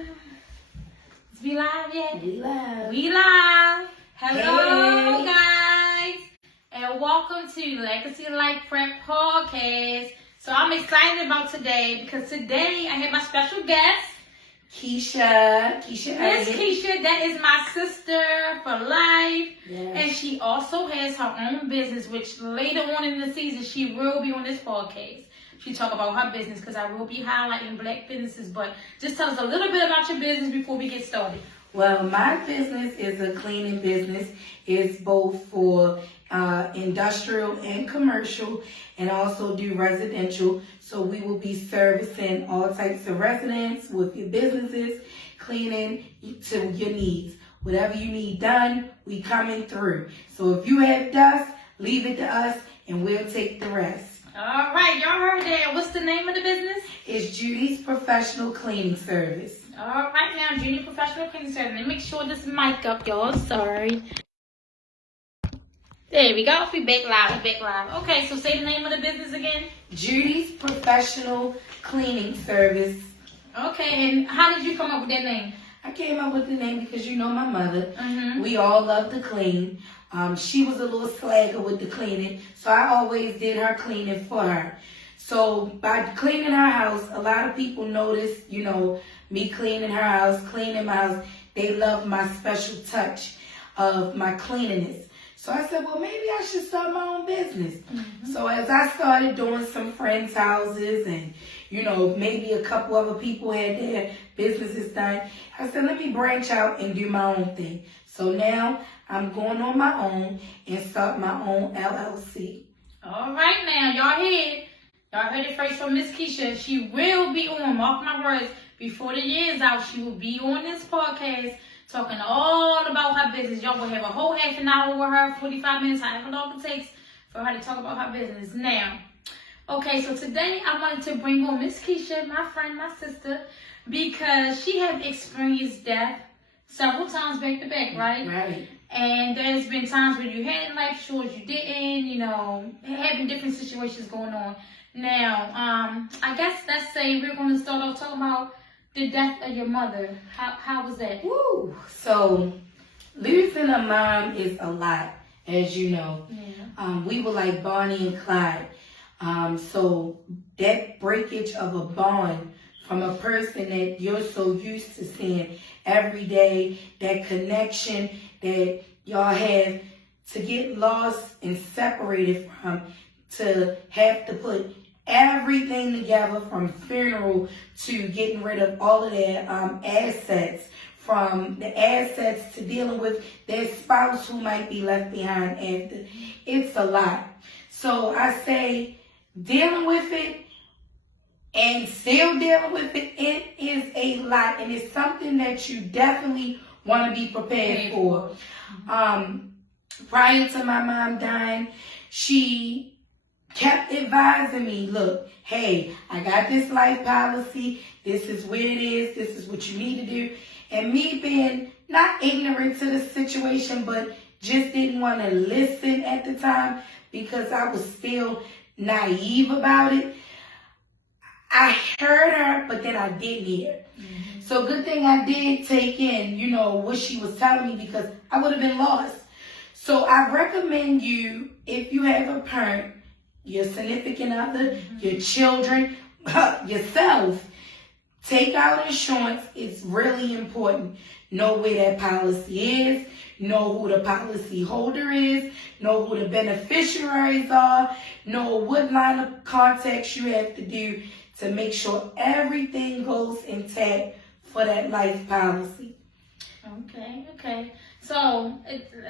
Is we live yet? We live. We live. Hello, Hey. guys. And welcome to Legacy Life Prep Podcast. So I'm excited about today because today I have my special guest. Keisha. Miss Irving. Keisha, that is my sister for life. Yes. And she also has her own business, which later on in the season, she will be on this podcast. She talk about her business because I will be highlighting black businesses. But just tell us a little bit about your business before we get started. Well, my business is a cleaning business. It's both for industrial and commercial, and also do residential. So we will be servicing all types of residents with your businesses, cleaning to your needs. Whatever you need done, we coming through. So if you have dust, leave it to us, and we'll take the rest. All right, y'all heard that. What's the name of the business? It's Judy's Professional Cleaning Service. All right, now, Junior Professional Cleaning Service. Let me make sure this mic up, y'all. Sorry. There we go. We back live. Okay, so say the name of the business again. Judy's Professional Cleaning Service. Okay, and how did you come up with that name? I came up with the name because you know my mother. Mm-hmm. We all love to clean. She was a little slagger with the cleaning, so I always did her cleaning for her. So by cleaning her house, a lot of people notice, me cleaning her house, cleaning my house. They love my special touch of my cleanliness. So I said, well, maybe I should start my own business. Mm-hmm. So as I started doing some friends' houses and, maybe a couple other people had their businesses done, I said, let me branch out and do my own thing. So now I'm going on my own and start my own LLC. All right, now, y'all heard it first from Miss Keisha. She will be on, mark my words, before the year is out, she will be on this podcast talking all about her business. Y'all will have a whole half an hour with her, 45 minutes, however long it takes for her to talk about her business. Now, okay, so today I wanted to bring on Miss Keisha, my friend, my sister, because she has experienced death several times back to back, right? Right. And there's been times where you had life shores, you didn't, having different situations going on. Now, I guess let's say we're going to start off talking about the death of your mother. How was that? Woo! So, losing a mom is a lot, as you know. Yeah. We were like Bonnie and Clyde. So that breakage of a bond from a person that you're so used to seeing every day, that connection that y'all have, to get lost and separated from, to have to put everything together from funeral to getting rid of all of their assets, from the assets to dealing with their spouse who might be left behind after. It's a lot. So I say dealing with it and still dealing with it, it is a lot, and it's something that you definitely want to be prepared for. Prior to my mom dying, she kept advising me, look, hey, I got this life policy, this is where it is, this is what you need to do. And me being not ignorant to the situation, but just didn't want to listen at the time because I was still naive about it. I heard her, but then I didn't hear. Mm-hmm. So good thing I did take in, what she was telling me, because I would have been lost. So I recommend you, if you have a parent, your significant other, your children, yourself, take out insurance. It's really important. Know where that policy is, know who the policy holder is, know who the beneficiaries are, know what line of contacts you have to do to make sure everything goes intact for that life policy. Okay. So,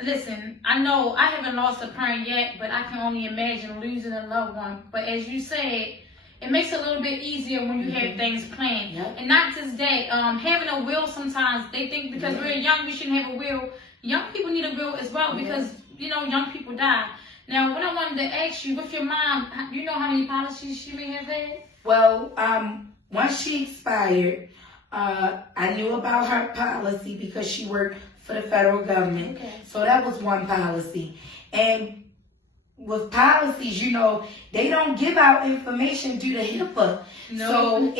listen, I know I haven't lost a parent yet, but I can only imagine losing a loved one. But as you said, it makes it a little bit easier when you have things planned. Yep. And not just that, having a will sometimes, they think because we're young, we shouldn't have a will. Young people need a will as well because, young people die. Now, what I wanted to ask you, with your mom, do you know how many policies she may have had? Well, once she expired, I knew about her policy because she worked for the federal government. Okay. So that was one policy. And with policies, you know, they don't give out information due to HIPAA. No. So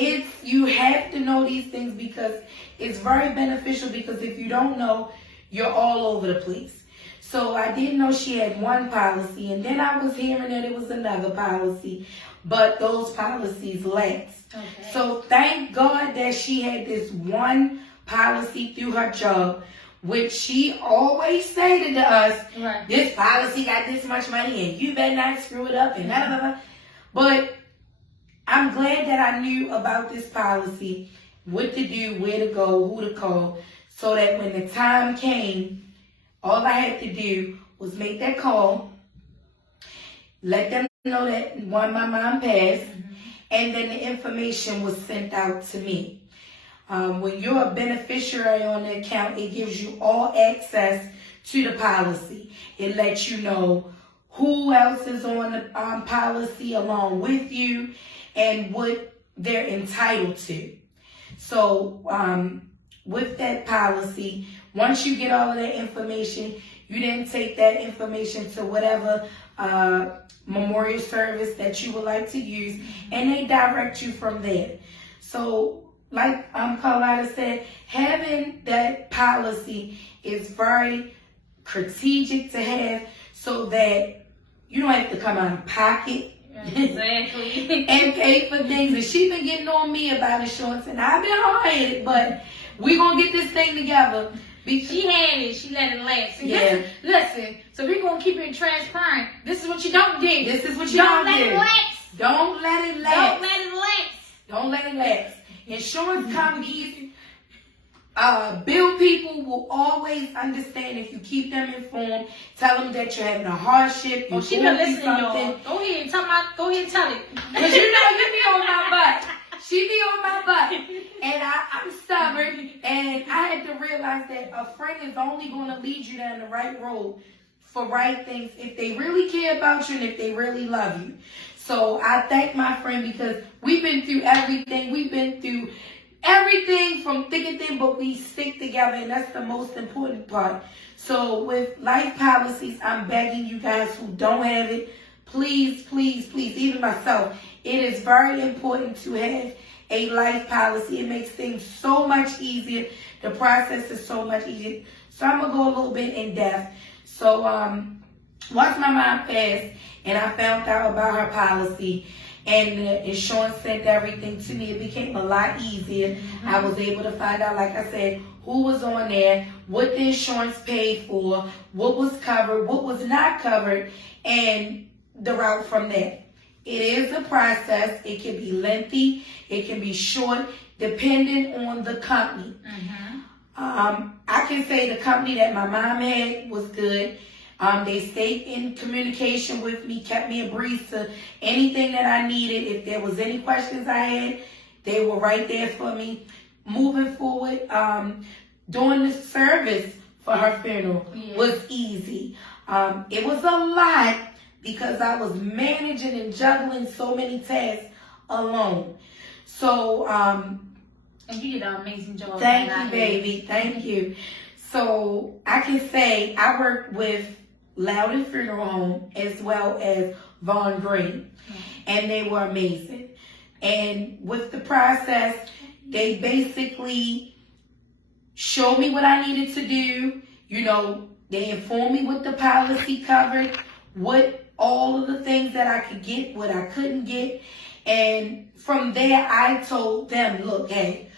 you have to know these things because it's very beneficial, because if you don't know, you're all over the place. So I didn't know she had one policy, and then I was hearing that it was another policy, but those policies lapsed. Okay. So thank God that she had this one policy through her job, which she always stated to us, Right. this policy got this much money and you better not screw it up and blah, blah, blah. But I'm glad that I knew about this policy, what to do, where to go, who to call, so that when the time came, all I had to do was make that call, let them know that my mom passed, and then the information was sent out to me. When you're a beneficiary on the account, it gives you all access to the policy. It lets you know who else is on the policy along with you and what they're entitled to. So with that policy, once you get all of that information, you then take that information to whatever memorial service that you would like to use, and they direct you from there. So like Carlotta said, having that policy is very strategic to have, so that you don't have to come out of pocket Exactly. and pay for things. And she been getting on me about insurance, and I've been hard-headed, but we gonna get this thing together. She had it. She let it lapse. Yeah. Listen. So we're gonna keep it transparent. This is what you don't do. This is what you don't don't let do. it lapse. Don't let it lapse. Don't let it lapse. Don't let it lapse. Insurance companies, bill people will always understand if you keep them informed. Tell them that you're having a hardship. Oh, she been listening, y'all. Go ahead and tell it. Because you know you be on my butt. She be on my butt. And I'm stubborn. And I had to realize that a friend is only going to lead you down the right road for right things if they really care about you and if they really love you. So I thank my friend, because we've been through everything. We've been through everything from thick and thin, but we stick together, and that's the most important part. So with life policies, I'm begging you guys who don't have it, please, please, please, even myself, it is very important to have a life policy. It makes things so much easier. The process is so much easier. So I'm going to go a little bit in depth. So once my mom passed and I found out about her policy and the insurance sent everything to me, it became a lot easier. I was able to find out, like I said, who was on there, what the insurance paid for, what was covered, what was not covered, and the route from there. It is a process. It can be lengthy. It can be short, depending on the company. I can say the company that my mom had was good. They stayed in communication with me, kept me abreast to anything that I needed. If there was any questions I had, they were right there for me. Moving forward, doing the service for her funeral was easy. It was a lot because I was managing and juggling so many tasks alone. So, and you did an amazing job. Thank you, baby. Thank you. So I can say I worked with Loudon Funeral Home as well as Vaughn Green, and they were amazing. And with the process, they basically showed me what I needed to do. You know, they informed me what the policy covered, what all of the things that I could get, what I couldn't get. And from there, I told them, look, hey,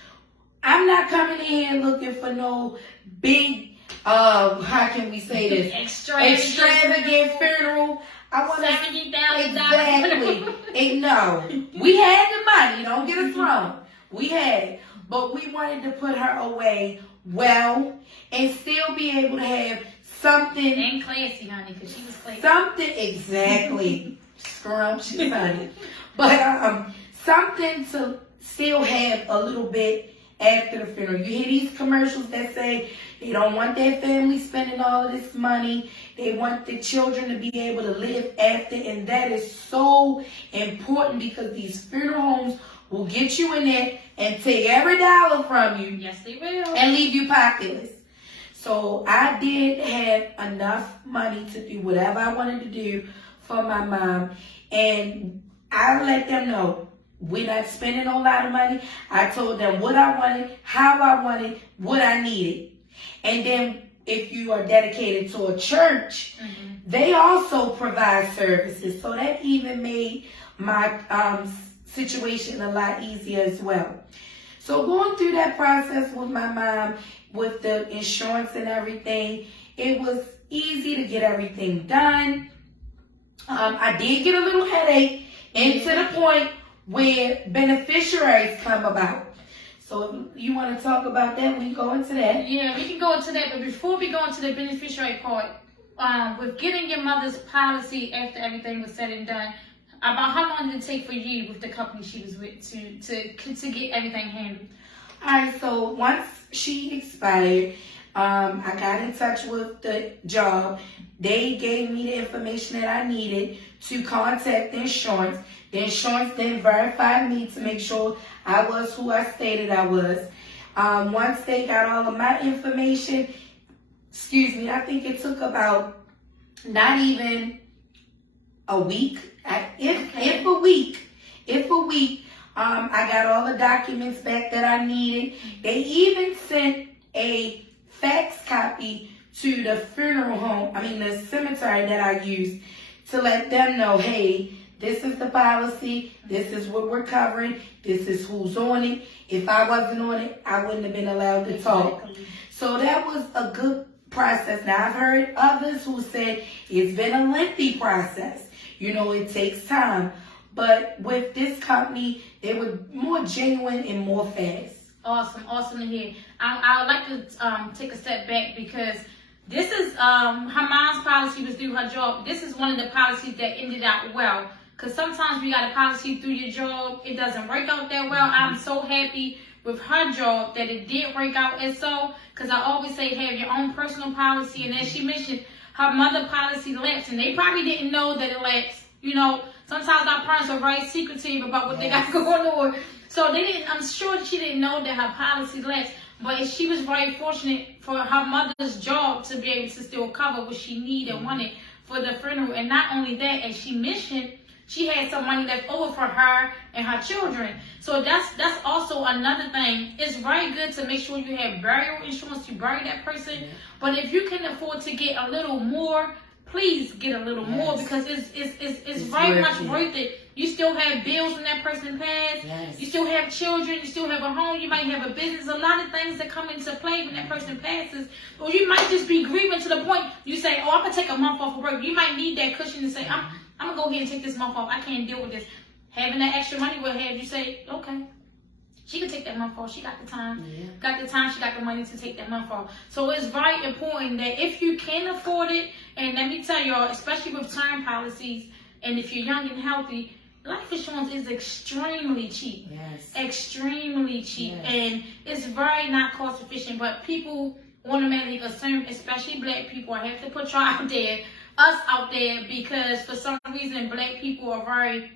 I'm not coming in here looking for no big, how can we say this? Extravagant funeral. I want $70,000. Exactly. No, we had the money. Don't get us wrong. We had it, but we wanted to put her away well and still be able to have something. And classy, honey, because she was classy. Something exactly scrumptious, honey. But something to still have a little bit after the funeral. You hear these commercials that say they don't want their family spending all of this money. They want the children to be able to live after, and that is so important because these funeral homes will get you in there and take every dollar from you. Yes, they will. And leave you pocketless. So I did have enough money to do whatever I wanted to do for my mom, and I let them know we're not spending a lot of money. I told them what I wanted, how I wanted, what I needed. And then if you are dedicated to a church, they also provide services. So that even made my situation a lot easier as well. So going through that process with my mom, with the insurance and everything, it was easy to get everything done. I did get a little headache, and to the point where beneficiaries come about. So if you want to talk about that, we go into that. Yeah, we can go into that, but before we go into the beneficiary part, with getting your mother's policy after everything was said and done, about how long did it take for you with the company she was with to get everything handled? Alright, so once she expired, I got in touch with the job. They gave me the information that I needed to contact the insurance. The insurance then verified me to make sure I was who I stated I was. Once they got all of my information, I think it took about not even a week. If a week, I got all the documents back that I needed. They even sent a fax copy to the the cemetery that I used, to let them know, hey, this is the policy, this is what we're covering, this is who's on it. If I wasn't on it, I wouldn't have been allowed to talk. So that was a good process. Now, I've heard others who said it's been a lengthy process. It takes time. But with this company, they were more genuine and more fast. Awesome to hear. I would like to take a step back, because this is her mom's policy was through her job. This is one of the policies that ended out well. Because sometimes we got a policy through your job, it doesn't work out that well. I'm so happy with her job that it did work out as so. Because I always say have your own personal policy. And as she mentioned, her mother policy lapsed, and they probably didn't know that it lapsed. Sometimes our parents are very secretive about what they got going on. So I'm sure that she didn't know that her policy lapsed. But she was very fortunate for her mother's job to be able to still cover what she needed and wanted for the funeral. And not only that, as she mentioned, she had some money left over for her and her children. So that's also another thing. It's very good to make sure you have burial insurance to bury that person. But if you can afford to get a little more, please get a little more, because it's very much worth it. You still have bills when that person passed. Yes. You still have children. You still have a home. You might have a business. A lot of things that come into play when that person passes. Or you might just be grieving to the point you say, oh, I'm going to take a month off of work. You might need that cushion to say, I'm going to go ahead and take this month off. I can't deal with this. Having that extra money will have you say, okay, she can take that month off. She got the time. Yeah. She got the money to take that month off. So it's very important that if you can afford it, and let me tell y'all, especially with term policies, and if you're young and healthy, life insurance is extremely cheap. Yes. Extremely cheap. Yes. And it's very not cost efficient, but people automatically assume, especially black people, I have to put y'all out there, us out there, because for some reason black people are very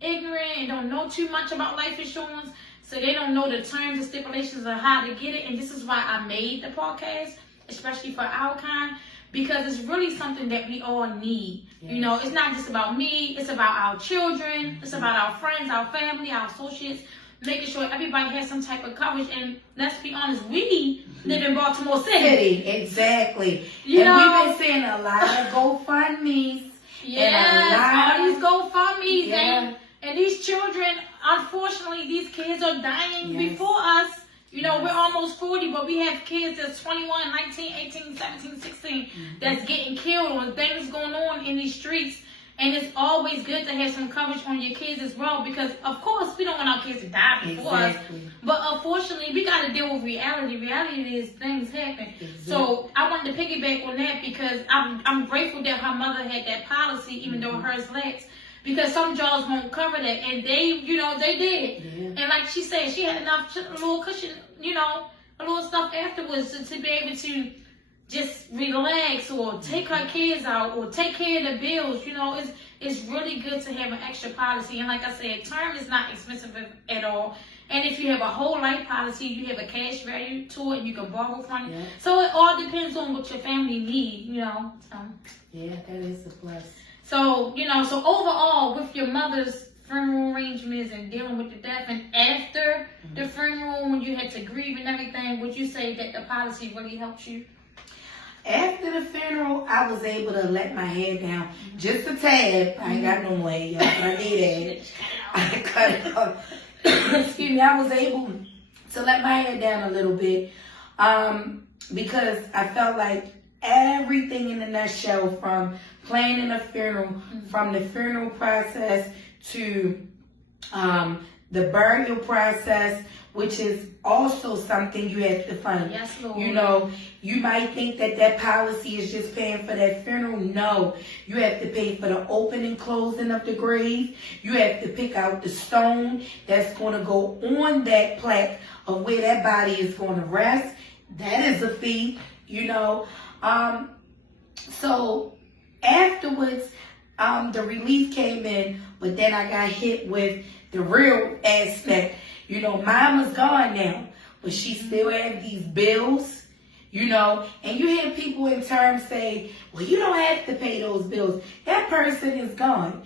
ignorant and don't know too much about life insurance. So they don't know the terms and stipulations of how to get it. And this is why I made the podcast, especially for our kind, because it's really something that we all need. Yes. It's not just about me. It's about our children. It's about our friends, our family, our associates, making sure everybody has some type of coverage. And let's be honest, we live in Baltimore City. Exactly. We've been seeing a lot of GoFundMes. Yes, all these GoFundMes. Yeah. And these children, unfortunately, these kids are dying before us. We're almost 40, but we have kids that's 21, 19, 18, 17, 16 that's getting killed, or things going on in these streets. And it's always good to have some coverage on your kids as well, because, of course, we don't want our kids to die before us. But unfortunately, we got to deal with reality. Reality is things happen. So I wanted to piggyback on that, because I'm grateful that her mother had that policy, even though hers lapsed. Because some jobs won't cover that, and they did. Yeah. And like she said, she had enough, a little cushion, a little stuff afterwards to be able to just relax, or take her kids out, or take care of the bills. It's really good to have an extra policy. And like I said, term is not expensive at all. And if you have a whole life policy, you have a cash value to it, you can borrow from it. Yeah. So it all depends on what your family needs, So. Yeah, that is a plus. So, so overall, with your mother's funeral arrangements and dealing with the death, and after the funeral, when you had to grieve and everything, would you say that the policy really helped you? After the funeral, I was able to let my hair down just a tad. I ain't got no more hair, but I did it. I cut it off. Excuse me. I was able to let my hair down a little bit because I felt like everything in a nutshell, from planning a funeral, from the funeral process to the burial process, which is also something you have to fund. Yes, Lord. You might think that policy is just paying for that funeral. No, you have to pay for the opening and closing of the grave. You have to pick out the stone that's going to go on that plaque of where that body is going to rest. That is a fee, So afterwards, the relief came in, but then I got hit with the real aspect. Mama's gone now, but she still has these bills, and you hear people in terms say, well, you don't have to pay those bills. That person is gone,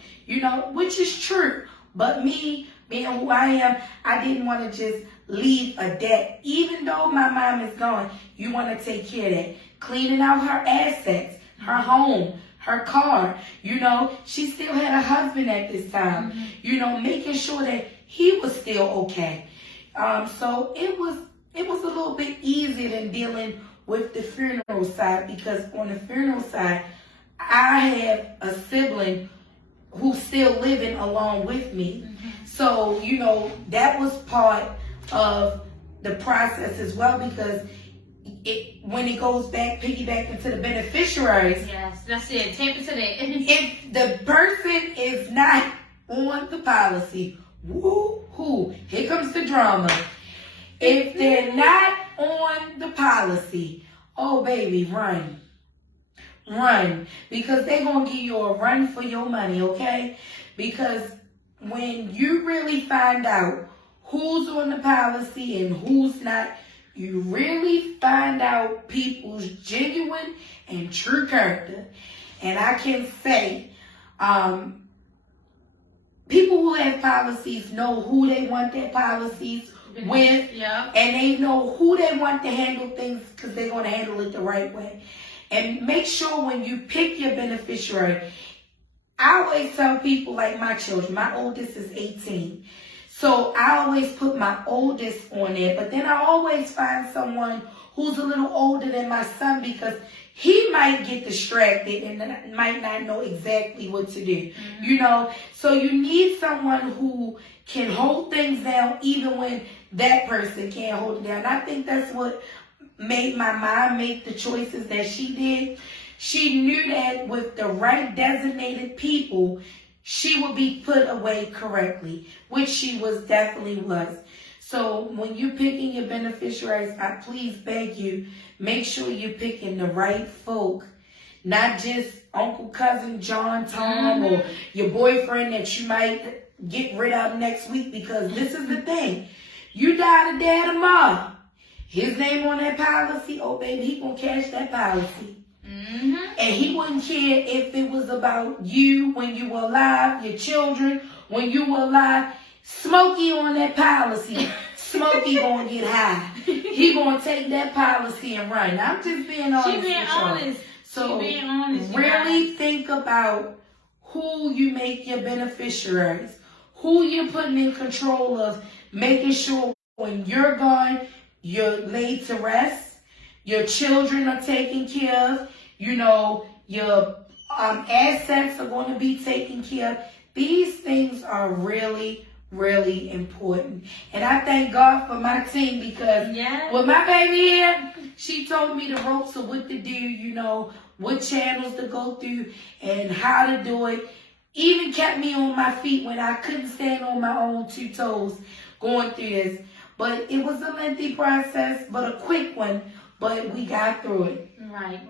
which is true. But me being who I am, I didn't want to just leave a debt. Even though my mom is gone, you want to take care of that. Cleaning out her assets, her home, her car, she still had a husband at this time, making sure that he was still okay. So it was a little bit easier than dealing with the funeral side, because on the funeral side, I have a sibling who's still living along with me. So, that was part of the process as well, because when it goes piggyback into the beneficiaries. Yes, that's it. Tap into that. If the person is not on the policy, woo-hoo, here comes the drama. If they're not on the policy, oh baby, run. Run. Because they're going to give you a run for your money, okay? Because when you really find out who's on the policy and who's not, you really find out people's genuine and true character. And I can say, people who have policies know who they want their policies with, yeah. And they know who they want to handle things, because they're going to handle it the right way. And make sure when you pick your beneficiary, I always tell people, like my children, my oldest is 18. So I always put my oldest on there, but then I always find someone who's a little older than my son, because he might get distracted and might not know exactly what to do, So you need someone who can hold things down even when that person can't hold it down. I think that's what made my mom make the choices that she did. She knew that with the right designated people, she would be put away correctly, which she definitely was. So when you're picking your beneficiaries, I please beg you, make sure you're picking the right folk, not just Uncle, Cousin, John, Tom, or your boyfriend that you might get rid of next week. Because this is the thing, you die today or tomorrow, his name on that policy, oh baby, he gonna cash that policy. And he wouldn't care if it was about you when you were alive, your children when you were alive. Smokey on that policy, Smokey gonna get high. He gonna take that policy and run. I'm just being honest. She being honest. So being honest, really think about who you make your beneficiaries, who you're putting in control of, making sure when you're gone, you're laid to rest, your children are taken care of, your assets are going to be taken care of. These things are really, really important. And I thank God for my team, because with my baby here, she told me the ropes of what to do, what channels to go through and how to do it. Even kept me on my feet when I couldn't stand on my own 2 toes going through this. But it was a lengthy process, but a quick one. But we got through it. Right.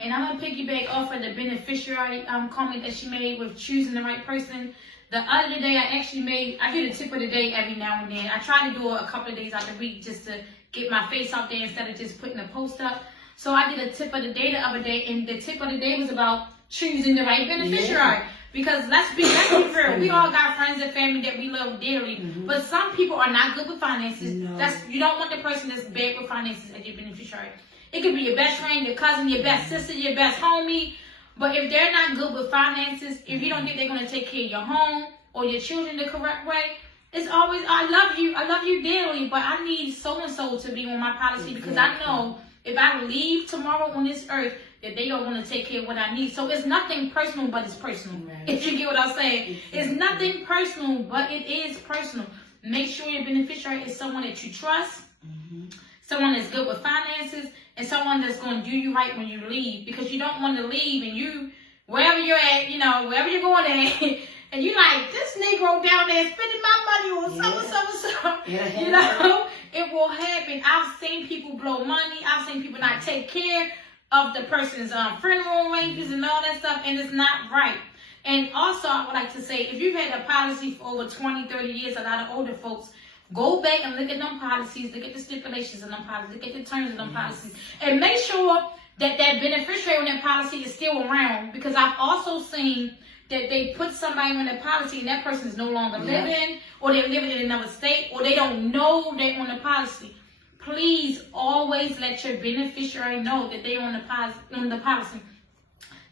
And I'm going to piggyback off of the beneficiary comment that she made with choosing the right person. The other day, I do the tip of the day every now and then. I try to do it a couple of days out the week just to get my face out there instead of just putting a post up. So I did a tip of the day the other day, and the tip of the day was about choosing the right beneficiary. Because let's be real, we all got friends and family that we love dearly, but some people are not good with finances. You don't want the person that's bad with finances as your beneficiary. It could be your best friend, your cousin, your best sister, your best homie, but if they're not good with finances, if you don't think they're going to take care of your home or your children the correct way, it's always, I love you dearly, but I need so-and-so to be on my policy because I know if I leave tomorrow on this earth, that they are going to take care of what I need. So it's nothing personal, but it's personal. Right. If you get what I'm saying. It's nothing personal, but it is personal. Make sure your beneficiary is someone that you trust, someone that's good with finances, and someone that's going to do you right when you leave. Because you don't want to leave and you, wherever you're at, wherever you're going at, and you like, this Negro down there spending my money on so. It will happen. I've seen people blow money. I've seen people not take care of the person's funeral arrangements and all that stuff, and it's not right. And also, I would like to say, if you've had a policy for over 20, 30 years, a lot of older folks, go back and look at them policies, look at the stipulations of them policies, look at the terms of them policies, and make sure that that beneficiary on that policy is still around, because I've also seen that they put somebody on their policy and that person is no longer living, or they're living in another state, or they don't know they're on the policy. Please always let your beneficiary know that they're on the policy.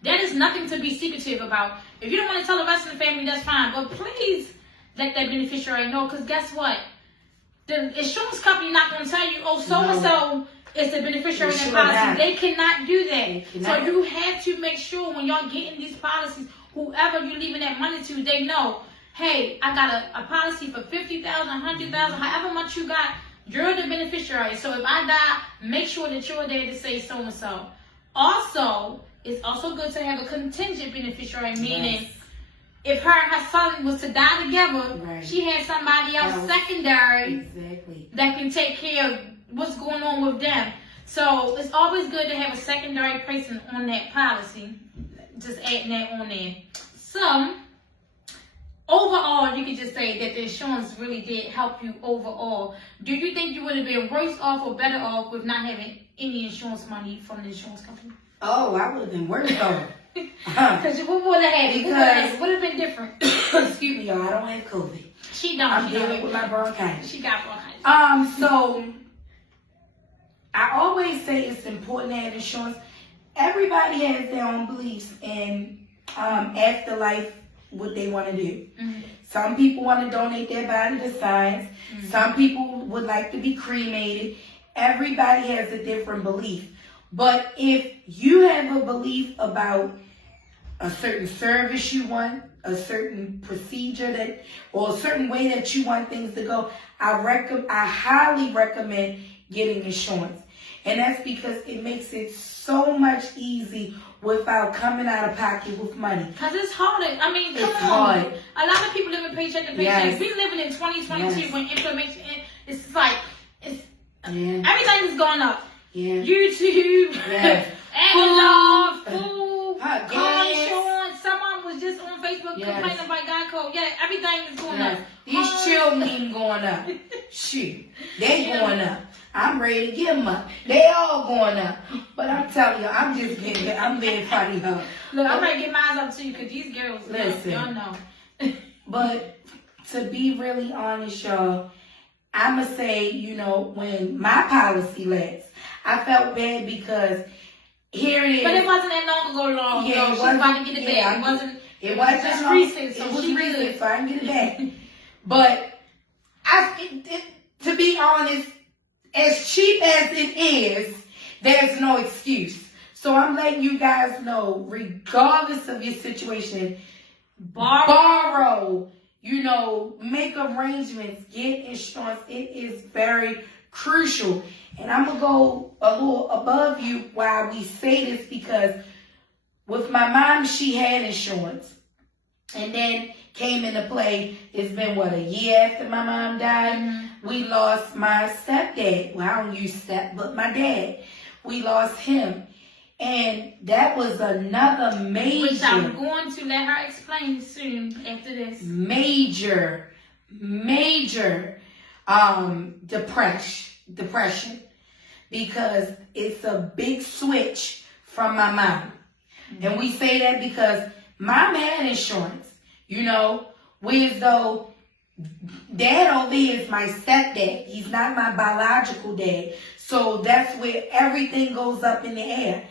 That is nothing to be secretive about. If you don't want to tell the rest of the family, that's fine. But please let that beneficiary know, because guess what? The insurance company not going to tell you, oh, so-and-so is the beneficiary of the policy. They cannot do that. So you have to make sure when y'all getting these policies, whoever you're leaving that money to, they know, hey, I got a policy for $50,000, $100,000, however much you got. You're the beneficiary. So if I die, make sure that you're there to say so-and-so. Also, it's also good to have a contingent beneficiary, meaning if her and her son was to die together, she has somebody else secondary that can take care of what's going on with them. So it's always good to have a secondary person on that policy. Just adding that on there. So overall, you can just say that the insurance really did help you overall. Do you think you would have been worse off or better off with not having any insurance money from the insurance company? Oh, I would have been worse off. Because you would have had it. Because it would have been different. Excuse me, y'all. I don't have COVID. She don't. I'm dealing with my bronchitis. She got bronchitis. So I always say it's important to have insurance. Everybody has their own beliefs and afterlife, what they want to do. Some people want to donate their body to science. Some people would like to be cremated. Everybody has a different belief. But if you have a belief about a certain service you want, a certain procedure or a certain way that you want things to go, I highly recommend getting insurance. And that's because it makes it so much easy without coming out of pocket with money. Because it's hard. I mean, come on. A lot of people live in paycheck to paycheck. We living in 2022 when information, it's like, everything is going up. YouTube, Amazon, food, car insurance. Someone was just on Facebook complaining about Geico. Everything is going up. These children ain't going up. Shoot, they going up. I'm ready to give them up. They all going up. But I'm telling you, I'm being funny, huh? Look, I'm ready to get mine up too, because these girls, y'all know. But to be really honest, y'all, I'ma say, when my policy lapsed, I felt bad because here it is. But it wasn't that long ago, she was about to get it back. It wasn't just recent, so she recent, so I can get it back. But to be honest, as cheap as it is, there's no excuse. So I'm letting you guys know, regardless of your situation, borrow, make arrangements, get insurance. It is very crucial. And I'm going to go a little above you while we say this, because with my mom, she had insurance. And then came into play, it's been, a year after my mom died, we lost my stepdad. Well, I don't use but my dad. We lost him. And that was another major... Which I'm going to let her explain soon after this. Major depression. Because it's a big switch from my mom. And we say that because mom had insurance, you know, whereas though dad over here is my stepdad. He's not my biological dad. So that's where everything goes up in the air.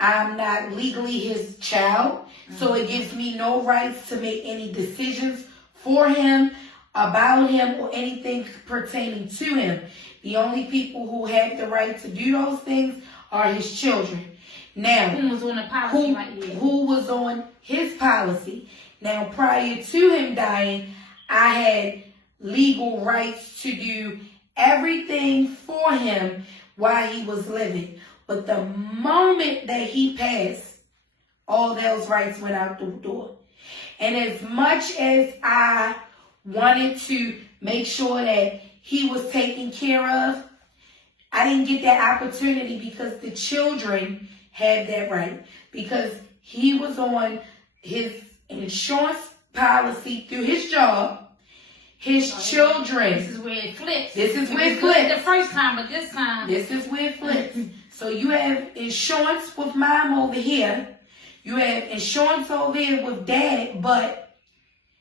I'm not legally his child, so it gives me no rights to make any decisions for him, about him, or anything pertaining to him. The only people who have the right to do those things are his children. Now, who was on the policy right here? Who was on his policy. Now, prior to him dying, I had legal rights to do everything for him while he was living. But the moment that he passed, all those rights went out the door. And as much as I wanted to make sure that he was taken care of, I didn't get that opportunity because the children had that right. Because he was on his insurance policy through his job. His children. This is where it flips. This is where it flips. flips. The first time, but this time. This is where it flips. So you have insurance with mom over here. You have insurance over here with dad, but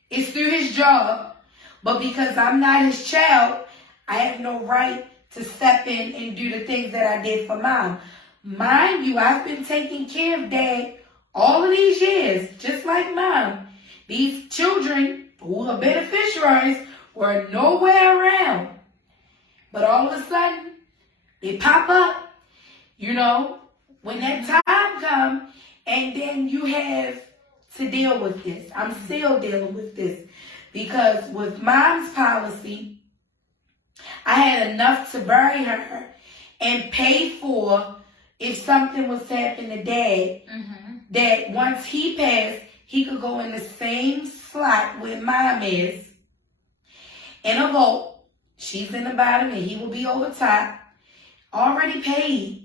it's through his job. But because I'm not his child, I have no right to step in and do the things that I did for mom. Mind you, I've been taking care of dad all of these years, just like mom. These children who are beneficiaries were nowhere around. But all of a sudden, they pop up. You know, when that time comes, and then you have to deal with this. I'm still dealing with this. Because with mom's policy, I had enough to bury her and pay for if something was to happen to dad, that once he passed, he could go in the same slot where mom is in a vault. She's in the bottom and he will be over top. Already paid.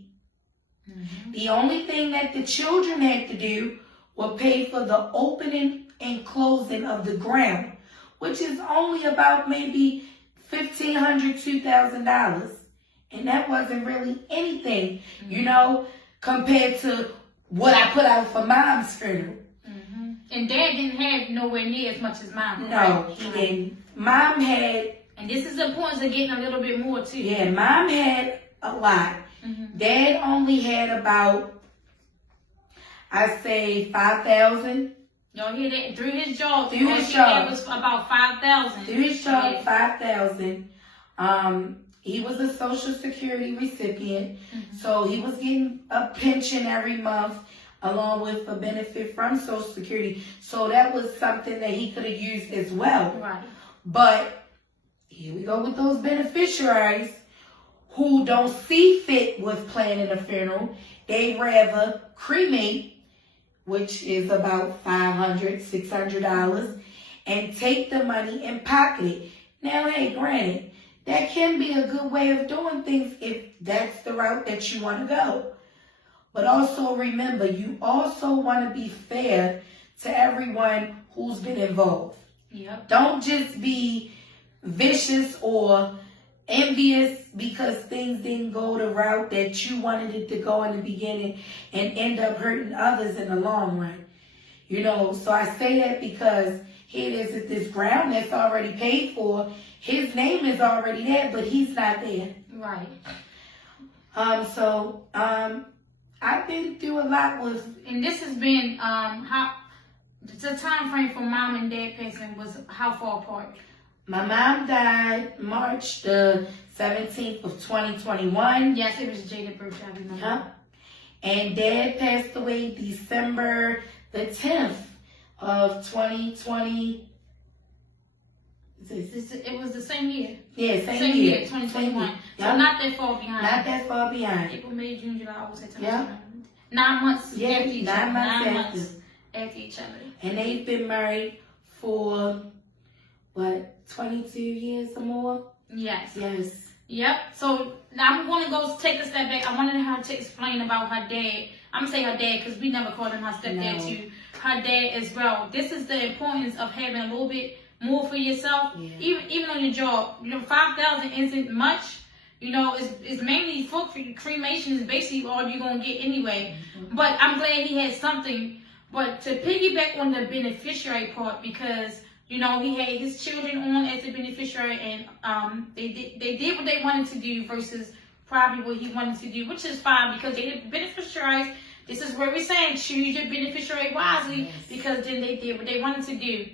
The only thing that the children had to do was pay for the opening and closing of the ground, which is only about maybe $1,500, $2,000. And that wasn't really anything, you know, compared to what I put out for mom's funeral. And dad didn't have nowhere near as much as mom. No, right? he didn't. Mom had... And this is the importance of getting a little bit more, too. Yeah, mom had a lot. Dad only had about, I say, 5,000. Y'all hear that? Through his job. Through his job. It was about 5,000. Through his job, 5,000. He was a Social Security recipient, so he was getting a pension every month along with a benefit from Social Security. So that was something that he could have used as well. Right. But here we go with those beneficiaries who don't see fit with planning a funeral. They rather cremate, which is about $500, $600, and take the money and pocket it. Now, hey, granted, that can be a good way of doing things if that's the route that you want to go. But also remember, you also want to be fair to everyone who's been involved. Yep. Don't just be vicious or envious because things didn't go the route that you wanted it to go in the beginning and end up hurting others in the long run. You know, so I say that because here it is at this ground that's already paid for. His name is already there, but he's not there. Right. I've been through a lot with... And this has been, the time frame for mom and dad passing was how far apart? My mom died March the 17th of 2021. Yes, it was Jada birthday, I remember. Yep. And dad passed away December the 10th of 2020. It was the same year. Yeah, same year. 2021. Yep. So not that far behind. Not that far behind. April, May, June, July, August, September. Yep. 9 months Yeah, after each other. 9 months 9 after. months after each other. And they've been married for, 22 years or more? Yes. Yes. Yep. So I'm going to go take a step back. I wanted her to explain about her dad. I'm going to say her dad because we never called him her stepdad No. too. Her dad as well. This is the importance of having a little bit more for yourself. Yeah. Even on your job. You know, 5,000 isn't much. It's mainly for cremation is basically all you're gonna get anyway. But I'm glad he had something. But to piggyback on the beneficiary part, because he had his children on as a beneficiary, and they did what they wanted to do versus probably what he wanted to do, which is fine because they did beneficiaries. This is where we're saying choose your beneficiary wisely, because then they did what they wanted to do.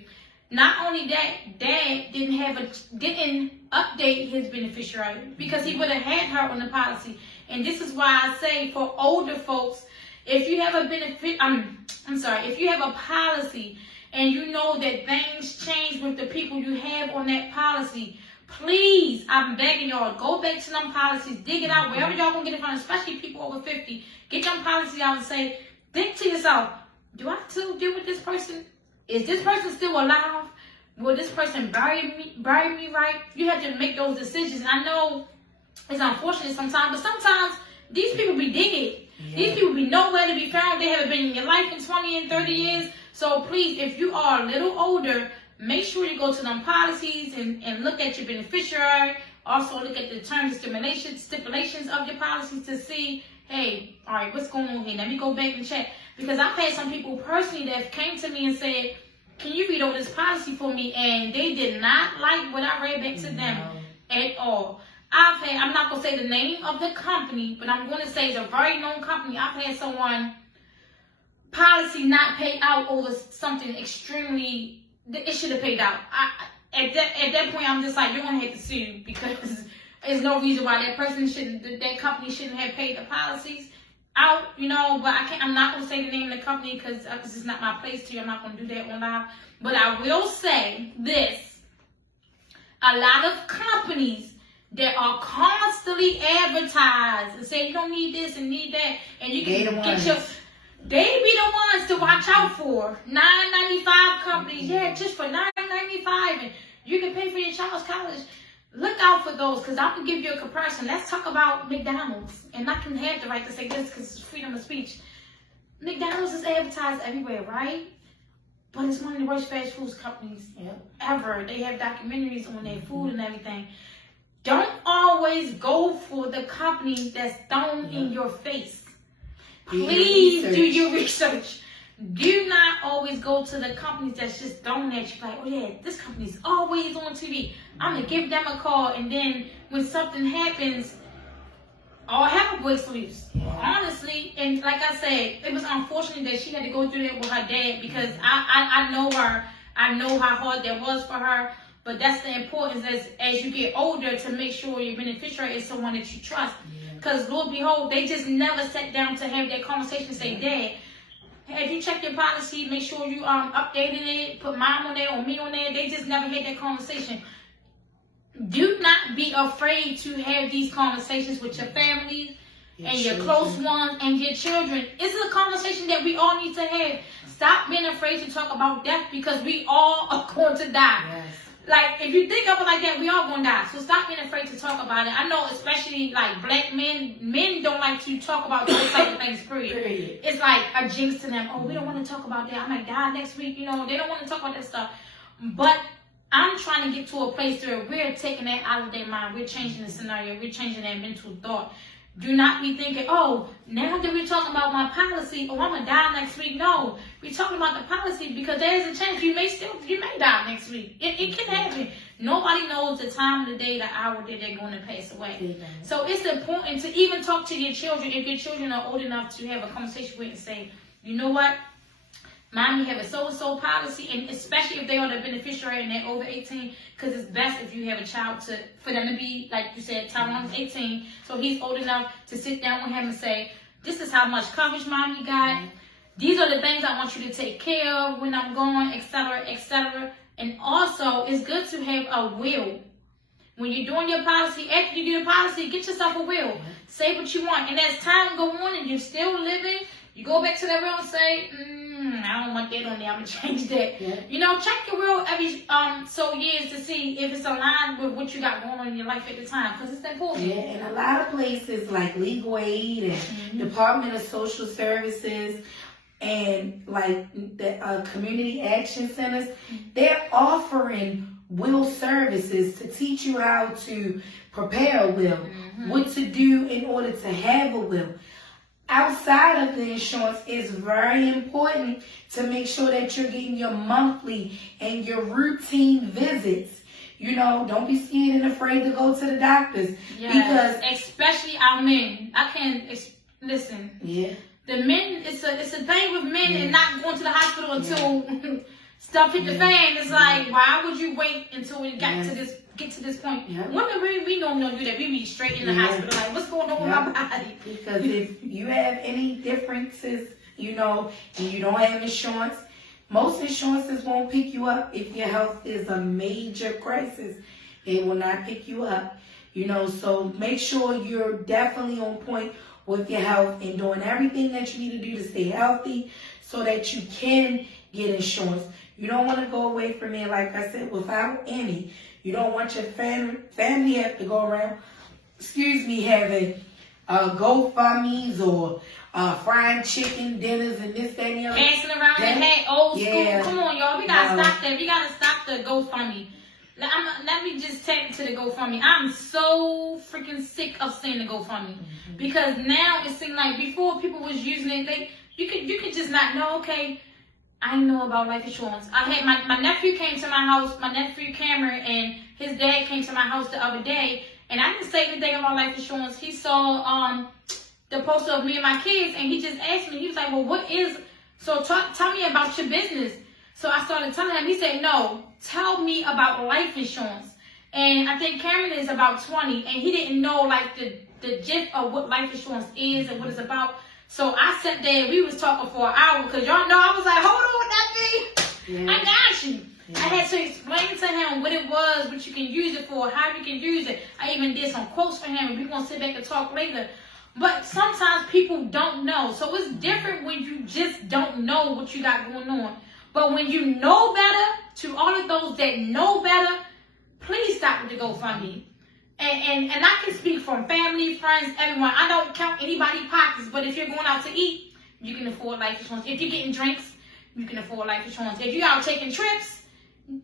Not only that, Dad didn't update his beneficiary because he would have had her on the policy. And this is why I say for older folks, if you have a if you have a policy and you know that things change with the people you have on that policy, please, I'm begging y'all, go back to them policies, dig it out, wherever y'all gonna get it from, especially people over 50. Get them policies out and say, think to yourself, do I still deal with this person? Is this person still alive? Will this person bury me right? You have to make those decisions. I know it's unfortunate sometimes, but sometimes these people be digging. Yeah. These people be nowhere to be found. They haven't been in your life in 20 and 30 years. So please, if you are a little older, make sure you go to them policies and look at your beneficiary. Also look at the terms and stipulations of your policies to see, hey, all right, what's going on here? Let me go back and check. Because I've had some people personally that came to me and said, can you read over this policy for me? And they did not like what I read back to them at all. I'm not going to say the name of the company, but I'm going to say it's a very known company. I've had someone policy not pay out over something extremely, it should have paid out. At that point, I'm just like, you're going to have to sue, because there's no reason why that company shouldn't have paid the policies out, but I'm not going to say the name of the company because it's not my place to. I'm not going to do that on live. But I will say this. A lot of companies that are constantly advertised and say you don't need this and need that, and you can they be the ones to watch out for. $9.95 companies, yeah, just for $9.95, and you can pay for your child's college. Look out for those, because I can give you a comparison. Let's talk about McDonald's. And I can have the right to say this because it's freedom of speech. McDonald's is advertised everywhere, right? But it's one of the worst fast food companies ever. They have documentaries on their food and everything. Don't always go for the company that's thrown in your face. Please do your research. Do not always go to the companies that's just thrown at you like, oh yeah, this company's always on TV. I'm going to give them a call, and then when something happens, all hell breaks loose. Honestly, and like I said, it was unfortunate that she had to go through that with her dad, because I know her. I know how hard that was for her. But that's the importance as you get older, to make sure your beneficiary is someone that you trust. Because Lord behold, they just never sat down to have that conversation and say, Dad, have you checked your policy? Make sure you updated it, put mom on there or me on there. They just never had that conversation. Do not be afraid to have these conversations with your family and your close ones and your children. It's a conversation that we all need to have. Stop being afraid to talk about death, because we all are going to die. Yes. Like, if you think of it like that, we all gonna die. So stop being afraid to talk about it. I know, especially like black men don't like to talk about those type of things, period. It's like a jinx to them. Oh, we don't want to talk about that. I might die next week. They don't want to talk about that stuff. But I'm trying to get to a place where we're taking that out of their mind. We're changing the scenario. We're changing their mental thought. Do not be thinking, oh, now that we're talking about my policy, oh, I'm going to die next week. No, we're talking about the policy because there's a chance you may die next week. It can happen. Nobody knows the time of the day, the hour that they're going to pass away. So it's important to even talk to your children. If your children are old enough to have a conversation with and say, you know what? Mommy have a so-and-so policy, and especially if they are the beneficiary and they're over 18, because it's best if you have a child for them to be, like you said, Tyrone is 18, so he's old enough to sit down with him and say, this is how much coverage Mommy got. These are the things I want you to take care of when I'm gone, etc., etc. And also, it's good to have a will. When you're doing your policy, after you do your policy, get yourself a will. Say what you want. And as time go on and you're still living, you go back to that will and say, I don't want that on there. I'm going to change that. Check your will every so years to see if it's aligned with what you got going on in your life at the time, because it's important. Yeah, and a lot of places like Legal Aid and Department of Social Services and like the community action centers, they're offering will services to teach you how to prepare a will, what to do in order to have a will. Outside of the insurance, it's very important to make sure that you're getting your monthly and your routine visits. You know, don't be scared and afraid to go to the doctors. Because especially our men. I can't listen. Yeah. The men, it's a thing with men and not going to the hospital until stuff hit the fan. It's like, why would you wait until we get to this point? Women, we don't do that. We be straight in the hospital. Like, what's going on with my body? Because if you have any differences, you know, and you don't have insurance, most insurances won't pick you up if your health is a major crisis. They will not pick you up. You know, so make sure you're definitely on point with your health and doing everything that you need to do to stay healthy so that you can get insurance. You don't want to go away from it, like I said, without any. You don't want your family have to go around, having GoFundMes or frying chicken dinners and this, that, and the other. Dancing around their head, old school. Come on, y'all. We gotta stop that. We gotta stop the GoFundMe. Let me just take it to the GoFundMe. I'm so freaking sick of seeing the GoFundMe because now it seems like before people was using it, you could just not know. Okay, I know about life insurance. I had my nephew came to my house. My nephew Cameron and his dad came to my house the other day, and I didn't say anything about life insurance. He saw the poster of me and my kids, and he just asked me. He was like, "Well, what is? So tell me about your business." So I started telling him. He said, "No, tell me about life insurance." And I think Cameron is about 20, and he didn't know like the gist of what life insurance is and what it's about. So I sat there. We was talking for an hour because y'all know I was like, "Hold on, that I got you." I had to explain to him what it was, what you can use it for, how you can use it. I even did some quotes for him, and we're gonna sit back and talk later. But sometimes people don't know, so it's different when you just don't know what you got going on. But when you know better, to all of those that know better, please stop with the GoFundMe. And I can speak from family, friends, everyone. I don't count anybody's pockets, but if you're going out to eat, you can afford life insurance. If you're getting drinks, you can afford life insurance. If you're out taking trips,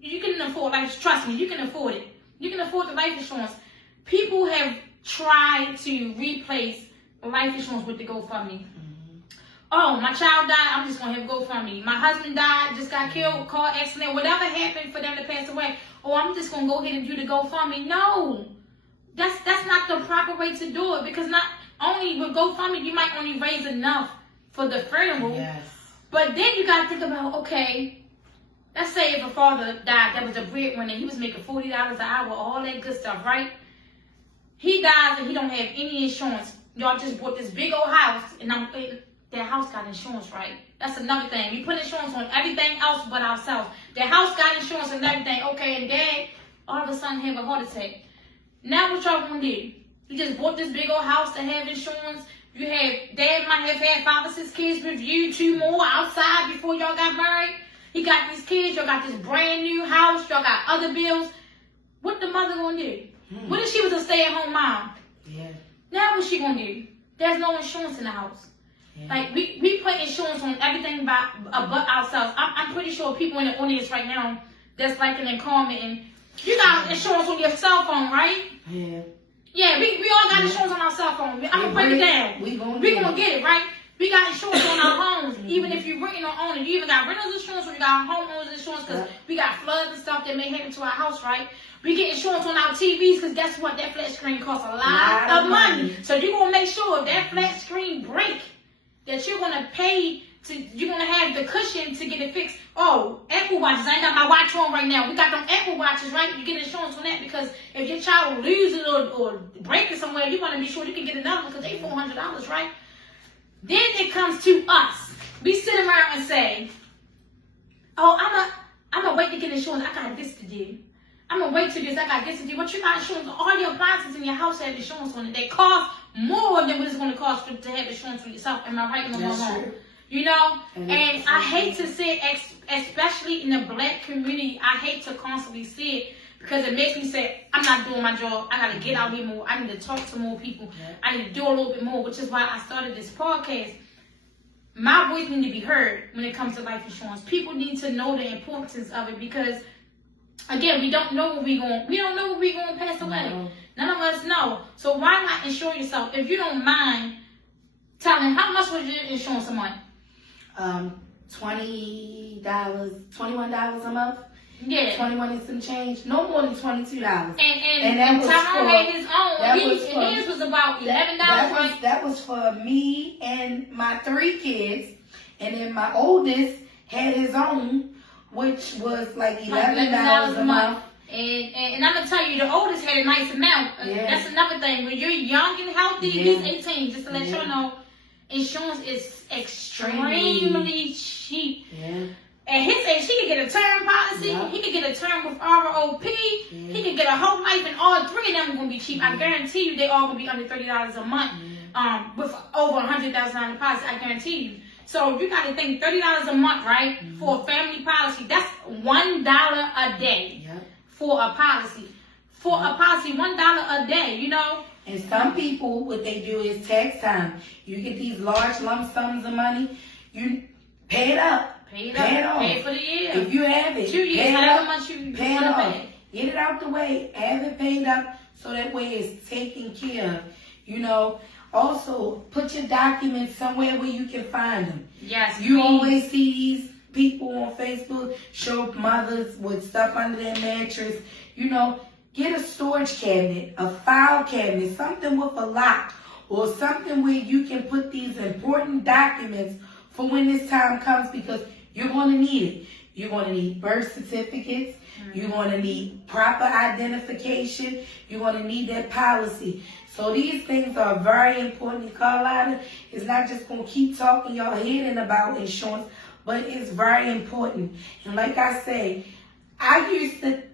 you can afford life. Trust me, you can afford it. You can afford the life insurance. People have tried to replace life insurance with the GoFundMe. Oh, my child died, I'm just going to have GoFundMe. My husband died, just got killed, car accident, whatever happened for them to pass away. Oh, I'm just going to go ahead and do the GoFundMe. No, that's not the proper way to do it, because not only with GoFundMe, you might only raise enough for the funeral. Yes. But then you got to think about, okay, let's say if a father died that was a breadwinner, he was making $40 an hour, all that good stuff, right? He dies and he don't have any insurance. Y'all just bought this big old house, and their house got insurance, right? That's another thing. We put insurance on everything else but ourselves. Their house got insurance and everything. Okay, and dad all of a sudden have a heart attack. Now what y'all gonna do? You just bought this big old house to have insurance. You have, dad might have had 5 or 6 kids with you, 2 more outside before y'all got married. He got these kids, y'all got this brand new house, y'all got other bills. What the mother gonna do? What if she was a stay-at-home mom? Yeah. Now what she gonna do? There's no insurance in the house. Yeah. Like, we put insurance on everything but ourselves. I'm pretty sure people in the audience right now that's liking and commenting, you got insurance on your cell phone, right? Yeah. Yeah, we all got insurance on our cell phone. I'm going to break it down. We gonna get it, right? We got insurance on our homes, even if you're renting or owning. You even got renter's insurance or you got homeowner's insurance, because we got floods and stuff that may happen to our house, right? We get insurance on our TVs, because guess what? That flat screen costs a lot of money. So you're going to make sure if that flat screen break, that you're going to pay, you're going to have the cushion to get it fixed. Oh, Apple Watches. I ain't got my watch on right now. We got them Apple Watches, right? You get insurance on that, because if your child loses or break it somewhere, you want to be sure you can get another one, because they $400, right? Then it comes to us. We sit around and say, oh, I'm going to wait to get insurance. I got this to do. I'm going to wait till this. I got this to do. But you got insurance. All your appliances in your house have insurance on it. They cost more than what it's going to cost to have insurance for yourself. Am I right or wrong? You know? And I hate to say it, especially in the black community, I hate to constantly see it, because it makes me say, I'm not doing my job. I got to get out here more. I need to talk to more people. I need to do a little bit more, which is why I started this podcast. My voice needs to be heard when it comes to life insurance. People need to know the importance of it, because again, we don't know what we don't know what we going to pass away. No. None of us know. So why not insure yourself? If you don't mind telling, how much was your insurance a month? $20, $21 a month. Yeah. 21 and some change. No more than $22. And that was Tyrone had his own. His was about $11, right? That was for me and my 3 kids. And then my oldest had his own, which was like $11 a month. And I'm going to tell you, the oldest had a nice amount. Yeah. That's another thing. When you're young and healthy, he's 18. Just to let you know, insurance is extremely cheap. Yeah. At his age, he could get a term policy. Yeah. He could get a term with ROP. Yeah. He could get a whole life, and all 3 of them are going to be cheap. I guarantee you they all going to be under $30 a month with over $100,000 policy. I guarantee you. So you got to think $30 a month, right? For a family policy, that's $1 a day for a policy. For a policy, $1 a day, you know? And some people, what they do is tax time. You get these large lump sums of money, you pay it up. Pay it off. Pay it for the year. If you have it, 2 years, however much you pay it want to off. pay. Get it out the way. Have it paid up so that way it's taken care of. You know, also put your documents somewhere where you can find them. Yes, you please. always see these people on Facebook show mothers with stuff under their mattress. You know, get a storage cabinet, a file cabinet, something with a lock, or something where you can put these important documents for when this time comes, because you're going to need it. You're going to need birth certificates. You're going to need proper identification. You're going to need that policy. So these things are very important. Carolina is not just going to keep talking y'all hearing about insurance, but it's very important. And like I say, I used to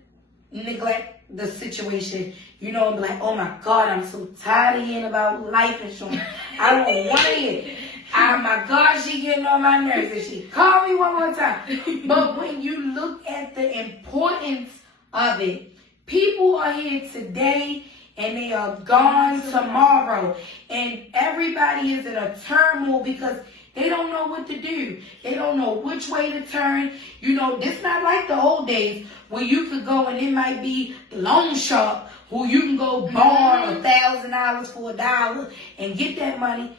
neglect the situation, you know, and be like, oh my God, I'm so tired of hearing about life insurance. I don't want to hear it. Oh my God, she getting on my nerves. And she called me one more time. But when you look at the importance of it, people are here today and they are gone tomorrow. And everybody is in a turmoil because they don't know what to do. They don't know which way to turn. You know, it's not like the old days where you could go and it might be the loan shark who you can go borrow $1,000 for $1 and get that money.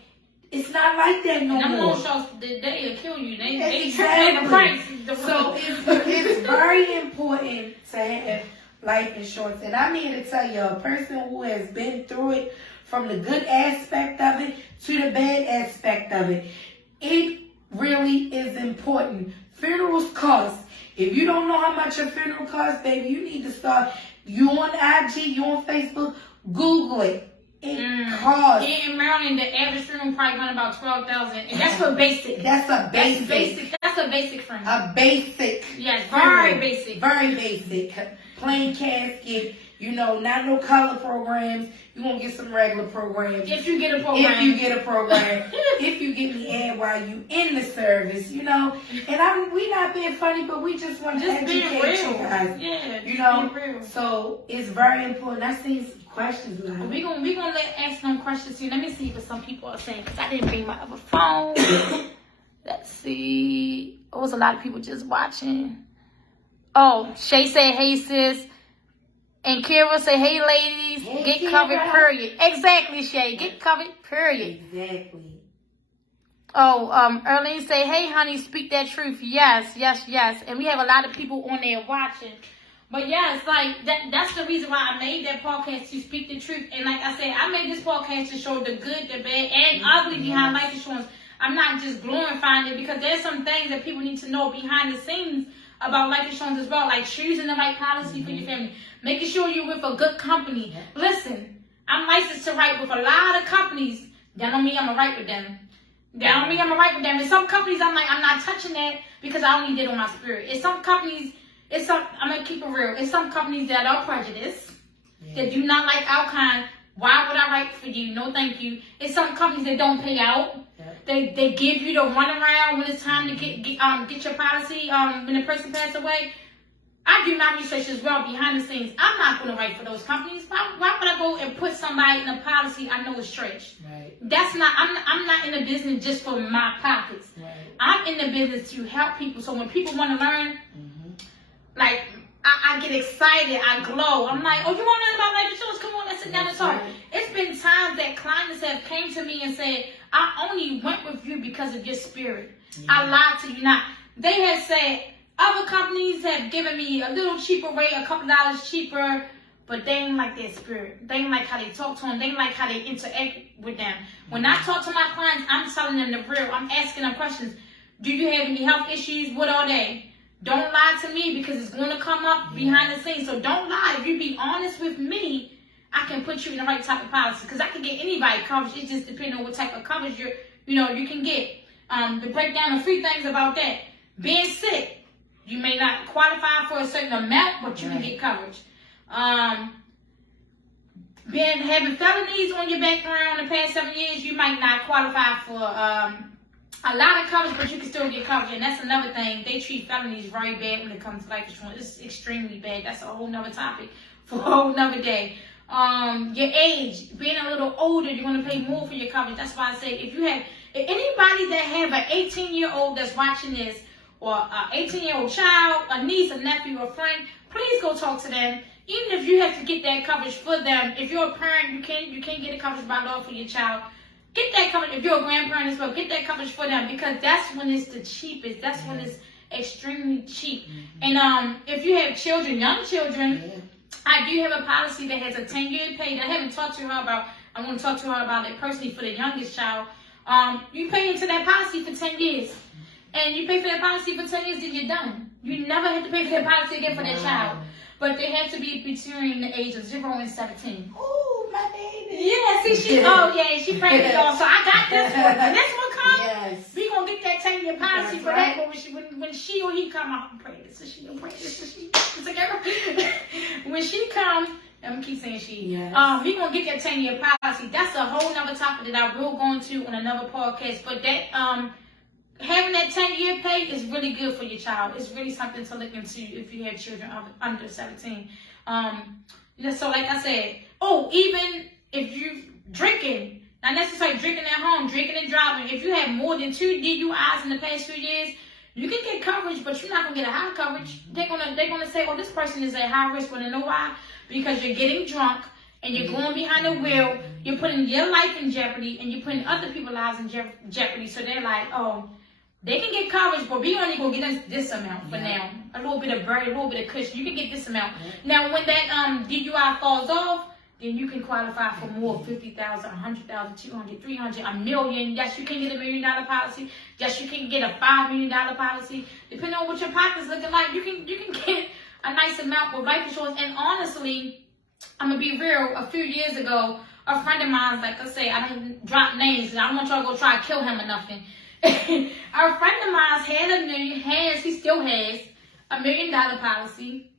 It's not like that no more. Loan sharks, they'll kill you. They Exactly. the price. So it's very important to have life insurance. And I'm here to tell you, a person who has been through it, from the good aspect of it to the bad aspect of it, it really is important. Funerals cost. If you don't know how much a funeral costs, baby, you need to start. You on IG, you on Facebook, Google it. It costs. Here in Maryland, the average funeral probably run about $12,000, and that's for basic. That's a basic. That's a basic funeral. A basic. Yes, very basic. Very basic. Plain casket. You know, not no color programs. You're going to get some regular programs. If you get a program. If you get a program. If you get me in while you in the service, you know. And we not being funny, but we just want to educate you guys. Yeah. You know. So it's very important. I see some questions now. We gonna ask them questions too. Let me see what some people are saying, because I didn't bring my other phone. Let's see. It was a lot of people just watching. Oh, Shay said, hey sis. And Kira say, hey ladies, hey, get Kira. covered, period. Exactly, Shay. Get covered, period. Exactly. Oh, Erlene say, hey honey, speak that truth. Yes. And we have a lot of people on there watching. But yeah, it's like that's the reason why I made that podcast, to speak the truth. And like I said, I made this podcast to show the good, the bad, and ugly behind life insurance. I'm not just glorifying it, because there's some things that people need to know behind the scenes about life insurance as well, like choosing the right policy for your family, making sure you're with a good company. Listen, I'm licensed to write with a lot of companies. That don't mean I'm gonna write with them. That don't mean I'm gonna write with them. And some companies, I'm like, I'm not touching that because I only did on my spirit. It's some companies. I'm gonna keep it real. It's some companies that are prejudiced, that do not like our kind. Why would I write for you? No, thank you. It's some companies that don't pay out. They give you the runaround when it's time to get your policy. When the person passed away, I do my research as well behind the scenes. I'm not gonna write for those companies. Why would I go and put somebody in a policy I know is trash? Right. That's not. I'm not in the business just for my pockets. Right. I'm in the business to help people. So when people want to learn. Like, I get excited, I glow. I'm like, oh, you want to know about life insurance? Come on, let's sit down and talk. Right. It's been times that clients have came to me and said, I only went with you because of your spirit. Yeah. I lied to you not. They have said, other companies have given me a little cheaper rate, a couple dollars cheaper, but they ain't like their spirit. They ain't like how they talk to them. They ain't like how they interact with them. When I talk to my clients, I'm telling them the real. I'm asking them questions. Do you have any health issues? What are they? Don't lie to me because it's going to come up behind the scenes. So don't lie. If you be honest with me, I can put you in the right type of policy because I can get anybody coverage. It just depends on what type of coverage you can get. To break down a few things about that. Being sick, you may not qualify for a certain amount, but you can get coverage. Having felonies on your background in the past 7 years, you might not qualify for a lot of coverage, but you can still get coverage. And that's another thing. They treat felonies very bad when it comes to life insurance. It's extremely bad. That's a whole nother topic for a whole nother day. Your age, being a little older, you're going to pay more for your coverage. That's why I say if anybody that have an 18-year-old that's watching this, or an 18-year-old child, a niece, a nephew, a friend, please go talk to them. Even if you have to get that coverage for them, if you're a parent, you can't get a coverage by law for your child. Get that coverage. If you're a grandparent as well, get that coverage for them because that's when it's the cheapest. That's when it's extremely cheap. And if you have children, young children, I do have a policy that has a 10-year pay that I haven't talked to her about. I want to talk to her about it personally for the youngest child. You pay into that policy for 10 years. And you pay for that policy for 10 years, then you're done. You never have to pay for that policy again for that child. But they have to be between the age of 0 and 17. Ooh, my baby. Yeah, see, she pregnant, y'all. So I got this one. When this one comes, Yes. we gonna get that 10-year policy for right. that. But when she or he come, I'm praying this. She gonna pray this. It's a girl. When she comes, I'm gonna keep saying she. Yes. We gonna get that 10-year policy. That's a whole nother topic that I will go into on another podcast. But that having that 10-year pay is really good for your child. It's really something to look into if you have children under 17. So like I said, even if you drinking, not necessarily drinking at home, drinking and driving, if you have more than 2 DUIs in the past few years, you can get coverage, but you're not gonna get a high coverage. They're gonna say, oh, this person is at high risk. Wanna know why? Because you're getting drunk and you're going behind the wheel, you're putting your life in jeopardy, and you're putting other people's lives in jeopardy. So they're like, oh, they can get coverage, but we only gonna get us this amount for now. A little bit of bird, a little bit of cushion. You can get this amount. Now, when that DUI falls off, then you can qualify for more, 50,000, 100,000, 200, 300, $1 million. Yes, you can get $1 million policy. Yes, you can get a $5 million policy. Depending on what your pocket's looking like, you can get a nice amount with life insurance. And honestly, I'm gonna be real. A few years ago, a friend of mine, like I say, I don't drop names, and I don't want y'all to go try to kill him or nothing. Our friend of mine he still has $1 million policy,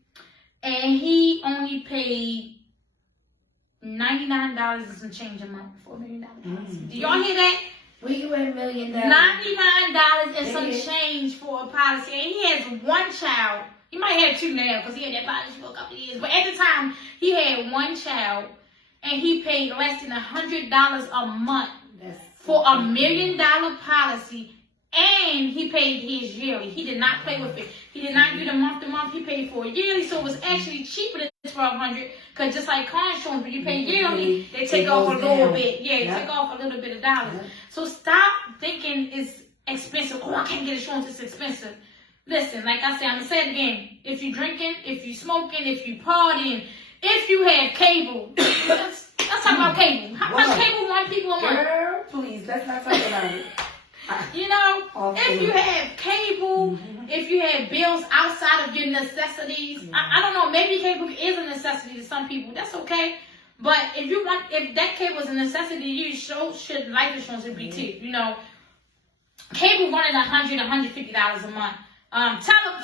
and he only paid $99 and some change a month for $1 million policy. Do y'all hear that? Where you at $1 million? $99 and some change for a policy, and he has one child. He might have 2 now because he had that policy for a couple of years, but at the time he had one child, and he paid less than $100 a month for $1 million policy, and he paid his yearly. He did not play with it. He did not do the month to month. He paid for it yearly, so it was actually cheaper than $1,200. Because just like car insurance, when you pay yearly, they take off a little bit. Yeah, they take off a little bit of dollars. So stop thinking it's expensive. Oh, I can't get insurance. It's expensive. Listen, like I said, I'm gonna say it again. If you drinking, if you smoking, if you partying, if you have cable, let's talk about cable. How much cable want people a month? Girl, please, let's not talk about it. You know, if you have cable, if you have bills outside of your necessities, I don't know, maybe cable is a necessity to some people. That's okay. But if that cable is a necessity to you, so should life insurance be too. You know, cable running $100, $150 a month.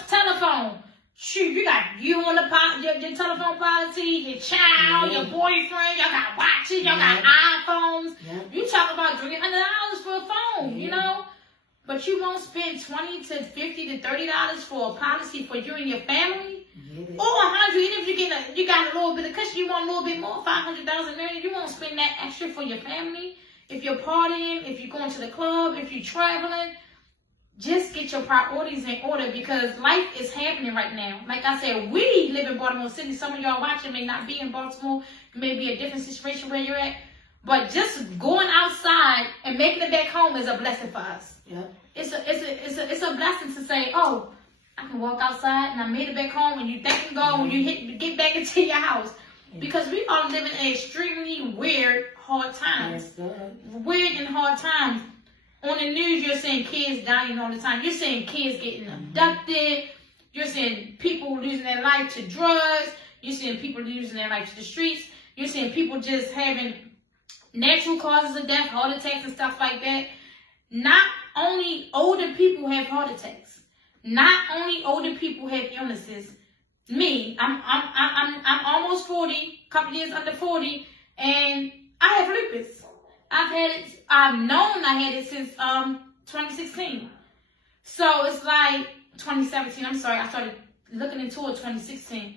Telephone. Shoot, you got you on your telephone policy, your child, your boyfriend, y'all got watches, y'all got iPhones. You talk about $300 for a phone, you know? But you won't spend $20 to $50 to $30 for a policy for you and your family? Or $100, even if you got a little bit of cushion, you want a little bit more, $500,000 a million, you won't spend that extra for your family. If you're partying, if you're going to the club, if you're traveling, just get your priorities in order because life is happening right now. Like I said, we live in Baltimore City. Some of y'all watching may not be in Baltimore. It may be a different situation where you're at. But just going outside and making it back home is a blessing for us. Yeah. It's a blessing to say, oh, I can walk outside and I made it back home, and you thank God when you get back into your house. Because we are living in extremely weird, hard times. Weird and hard times. On the news, you're seeing kids dying all the time. You're seeing kids getting abducted. You're seeing people losing their life to drugs. You're seeing people losing their life to the streets. You're seeing people just having natural causes of death, heart attacks and stuff like that. Not only older people have heart attacks. Not only older people have illnesses. Me, I'm almost 40, a couple years under 40, and I have lupus. I've known I had it since 2016. So it's like 2017. I'm sorry, I started looking into it 2016.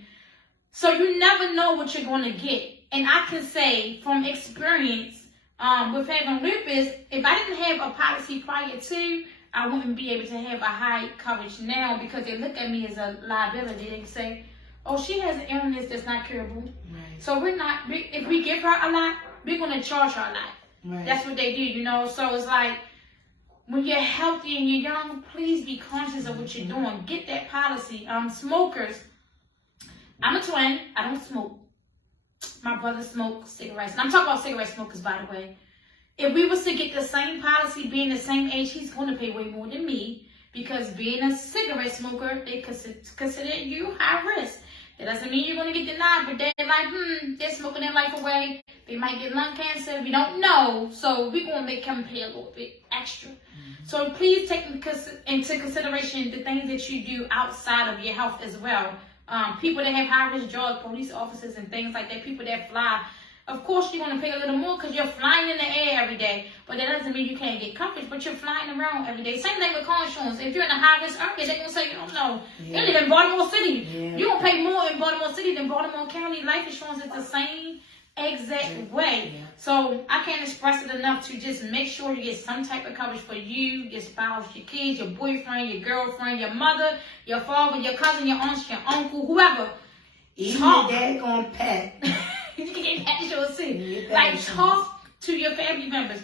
So you never know what you're going to get. And I can say from experience with having lupus, if I didn't have a policy prior to, I wouldn't be able to have a high coverage now because they look at me as a liability. They say, oh, she has an illness that's not curable. Right. So if we give her a lot, we're going to charge her a lot. Right. That's what they do, you know. So it's like, when you're healthy and you're young, please be conscious of what you're doing. Get that policy. Smokers, I'm a twin. I don't smoke. My brother smokes cigarettes. And I'm talking about cigarette smokers, by the way. If we was to get the same policy, being the same age, he's going to pay way more than me. Because being a cigarette smoker, they consider you high risk. It doesn't mean you're going to get denied, but they're like, they're smoking their life away. They might get lung cancer. We don't know. So we're going to make them pay a little bit extra. So please take into consideration the things that you do outside of your health as well. People that have high-risk jobs, police officers and things like that, people that fly. Of course, you're going to pay a little more because you're flying in the air every day. But that doesn't mean you can't get coverage, but you're flying around every day. Same thing with car insurance. If you're in a high-risk area, they're going to say, you don't know. You live in Baltimore City. Yeah. You're going to pay more in Baltimore City than Baltimore County. Life insurance is the same exact way. Yeah. So I can't express it enough to just make sure you get some type of coverage for you, your spouse, your kids, your boyfriend, your girlfriend, your mother, your father, your cousin, your aunt, your uncle, whoever. Even your dad gonna pet. You can get pet insurance too. Like, talk to your family members.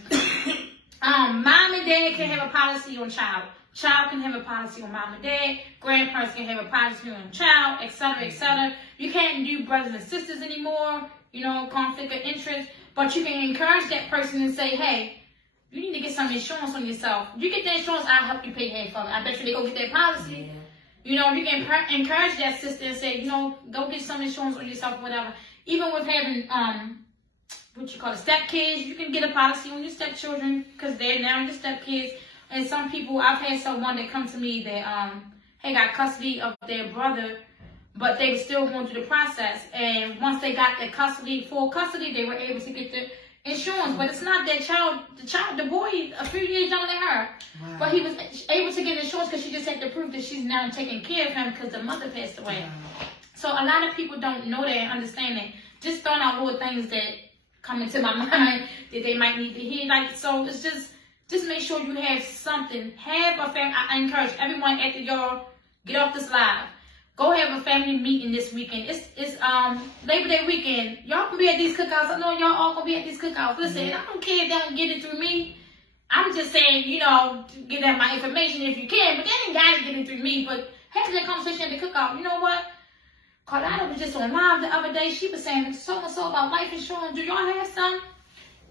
Mom and dad can have a policy on child. Child can have a policy on mom and dad. Grandparents can have a policy on child, etc., etc. You can't do brothers and sisters anymore. You know, conflict of interest. But you can encourage that person and say, hey, you need to get some insurance on yourself. You get that insurance, I'll help you pay half of it. I bet you they go get that policy. Yeah. You know, you can encourage that sister and say, you know, go get some insurance on yourself or whatever. Even with having, stepkids, you can get a policy on your stepchildren because they're now your stepkids. And some people, I've had someone that come to me that had got custody of their brother, but they were still going through the process. And once they got their full custody, they were able to get the insurance. But it's not that the boy, a few years younger than her. Wow. But he was able to get insurance because she just had to prove that she's now taking care of him because the mother passed away. Wow. So a lot of people don't know that and understand that. Just throwing out little things that come into my mind that they might need to hear. Like, so it's just make sure you have something. Have a family. I encourage everyone after y'all get off this live. Go have a family meeting this weekend. It's Labor Day weekend. Y'all can be at these cookouts. I know y'all all gonna be at these cookouts. Listen, I don't care if they don't get it through me. I'm just saying, you know, get out my information if you can. But they ain't gotta get it through me. But have that conversation at the cookout. You know what? Carlotta was just on live the other day. She was saying so-and-so about life insurance. Do y'all have some?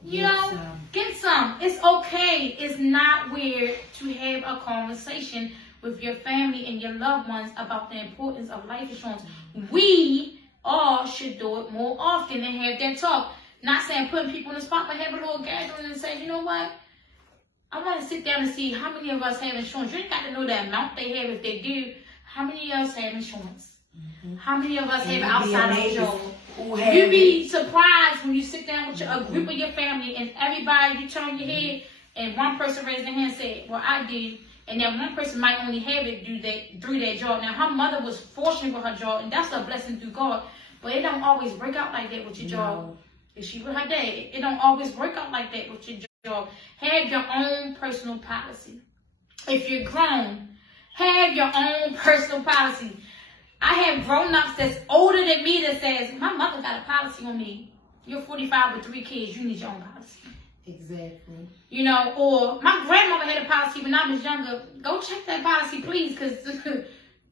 You know, get some. It's okay. It's not weird to have a conversation with your family and your loved ones about the importance of life insurance. We all should do it more often and have that talk. Not saying putting people in the spot, but have a little gathering and say, you know what? I want to sit down and see how many of us have insurance. You ain't got to know the amount they have if they do. How many of us have insurance? How many of us have outside of job? You'd be surprised when you sit down with a group of your family and everybody, you turn your head and one person raised their hand and said, well, I do. And then one person might only have it through their job. Now, her mother was fortunate with her job, and that's a blessing through God. But it don't always break out like that with your job. If she with her dad, it don't always work out like that with your job. Have your own personal policy. if you're grown, have your own personal policy. I have grown-ups that's older than me that says, my mother got a policy on me. You're 45 with 3 kids, you need your own policy. Exactly. You know, or my grandmother had a policy when I was younger. Go check that policy, please, because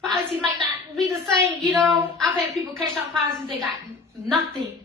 policy might not be the same. You know, I've had people cash out policies, they got nothing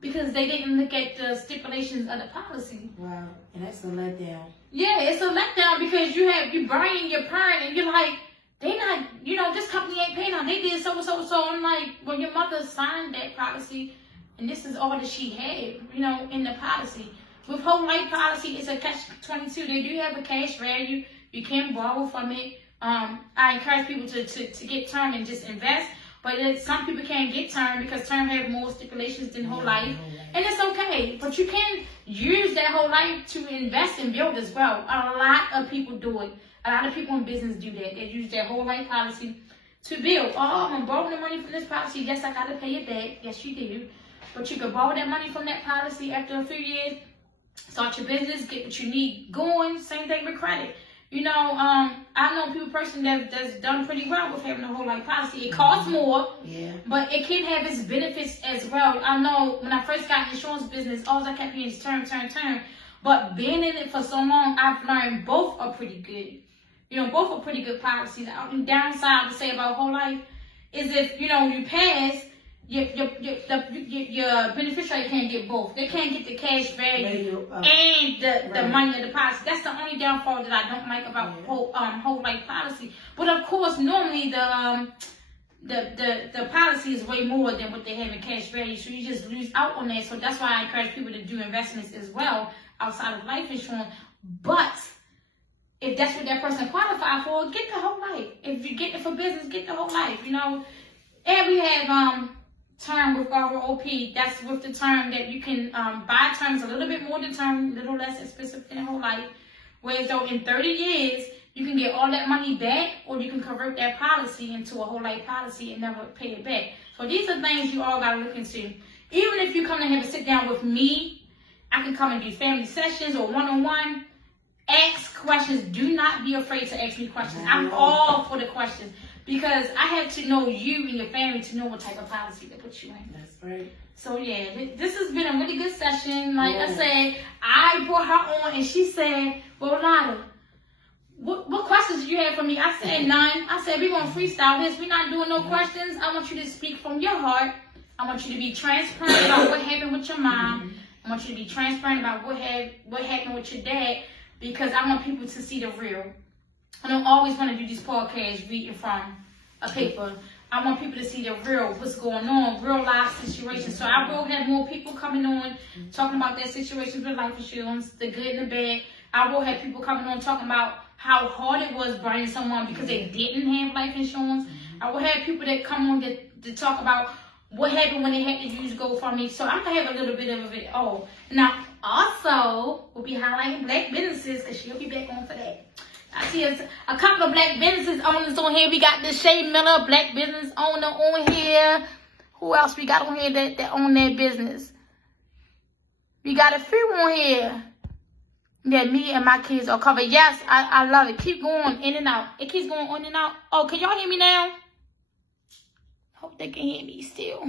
because they didn't look at the stipulations of the policy. Wow, and that's a letdown. Yeah, it's a letdown because you burying your parent and you're like, they not, you know, this company ain't paying on. They did so. I'm like, well, your mother signed that policy, and this is all that she had, you know, in the policy. With whole life policy, it's a catch-22. They do have a cash value. You can borrow from it. I encourage people to get term and just invest. But some people can't get term because term have more stipulations than whole life. And it's okay. But you can use that whole life to invest and build as well. A lot of people do it. A lot of people in business do that. They use their whole life policy to build. Oh, I'm going to borrow the money from this policy. Yes, I got to pay it back. Yes, you do. But you can borrow that money from that policy after a few years. Start your business, get what you need going. Same thing with credit. You know, I know people personally that's done pretty well with having a whole life policy. It costs more, but it can have its benefits as well. I know when I first got in the insurance business, all I kept hearing is term. But being in it for so long, I've learned both are pretty good. You know, both are pretty good policies. The downside to say about whole life is if, you know, you pass, your beneficiary can't get both. They can't get the cash value and the money of the policy. That's the only downfall that I don't like about whole life policy. But of course, normally the policy is way more than what they have in cash value, so you just lose out on that. So that's why I encourage people to do investments as well outside of life insurance. But if that's what that person qualified for, get the whole life. If you get it for business, get the whole life. You know, and we have term with ROP. That's with the term that you can buy terms a little bit more than term, a little less expensive than whole life. Whereas though in 30 years, you can get all that money back, or you can convert that policy into a whole life policy and never pay it back. So these are things you all got to look into. Even if you come in here to sit down with me, I can come and do family sessions or one-on-one. Ask questions. Do not be afraid to ask me questions. I'm all for the questions. Because I have to know you and your family to know what type of policy to put you in. That's right. So yeah, this has been a really good session. Like I said, I brought her on and she said, well, Lada, what questions do you have for me? I said none. I said, we're going to freestyle this. We're not doing no questions. I want you to speak from your heart. I want you to be transparent about what happened with your mom. I want you to be transparent about what happened with your dad, because I want people to see the real. I don't always want to do these podcasts reading from a paper. I want people to see the real, what's going on, real life situations. So I will have more people coming on talking about their situations with life insurance, the good and the bad. I will have people coming on talking about how hard it was buying someone because they didn't have life insurance. I will have people that come on to talk about what happened when they had to use GoFundMe. So I'm going to have a little bit of it all. Now, also, we'll be highlighting black businesses because she'll be back on for that. I see a couple of black businesses owners on here. We got the Shay Miller, black business owner on here. Who else we got on here that own their business? We got a few on here that me and my kids are covered. Yes, I love it. Keep going in and out. It keeps going on and out. Oh, can y'all hear me now? Hope they can hear me still.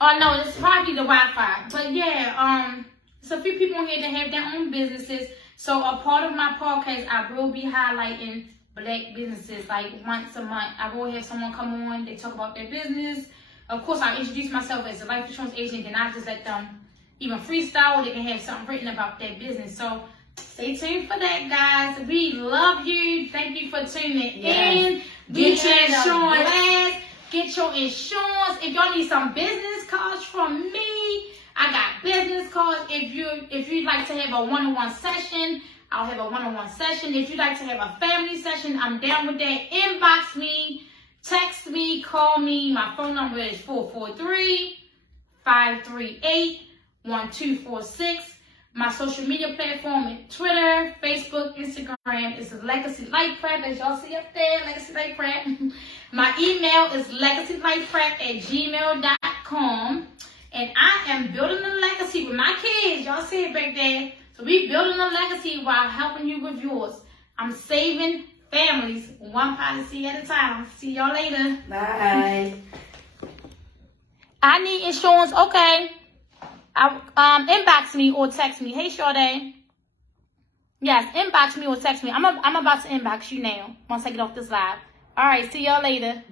Oh, no, it's probably the Wi-Fi. But yeah, there's a few people on here that have their own businesses. So a part of my podcast, I will be highlighting black businesses like once a month. I will have someone come on, they talk about their business. Of course, I introduce myself as a life insurance agent, and I just let them even freestyle. They can have something written about their business. So stay tuned for that, guys. We love you. Thank you for tuning in. Get your insurance. Get your insurance. If y'all need some business cards from me, I got business cards. If you'd like to have a one-on-one session, I'll have a one-on-one session. If you'd like to have a family session, I'm down with that. Inbox me, text me, call me. My phone number is 443-538-1246. My social media platform is Twitter, Facebook, Instagram is Legacy Life Prep, as y'all see up there, Legacy Life Prep. My email is legacylifeprep@gmail.com. And I am building a legacy with my kids. Y'all see it back there. So we building a legacy while helping you with yours. I'm saving families one policy at a time. See y'all later. Bye. I need insurance. Okay. Inbox me or text me. Hey, Sade. Yes, inbox me or text me. I'm about to inbox you now once I get off this live. All right, see y'all later.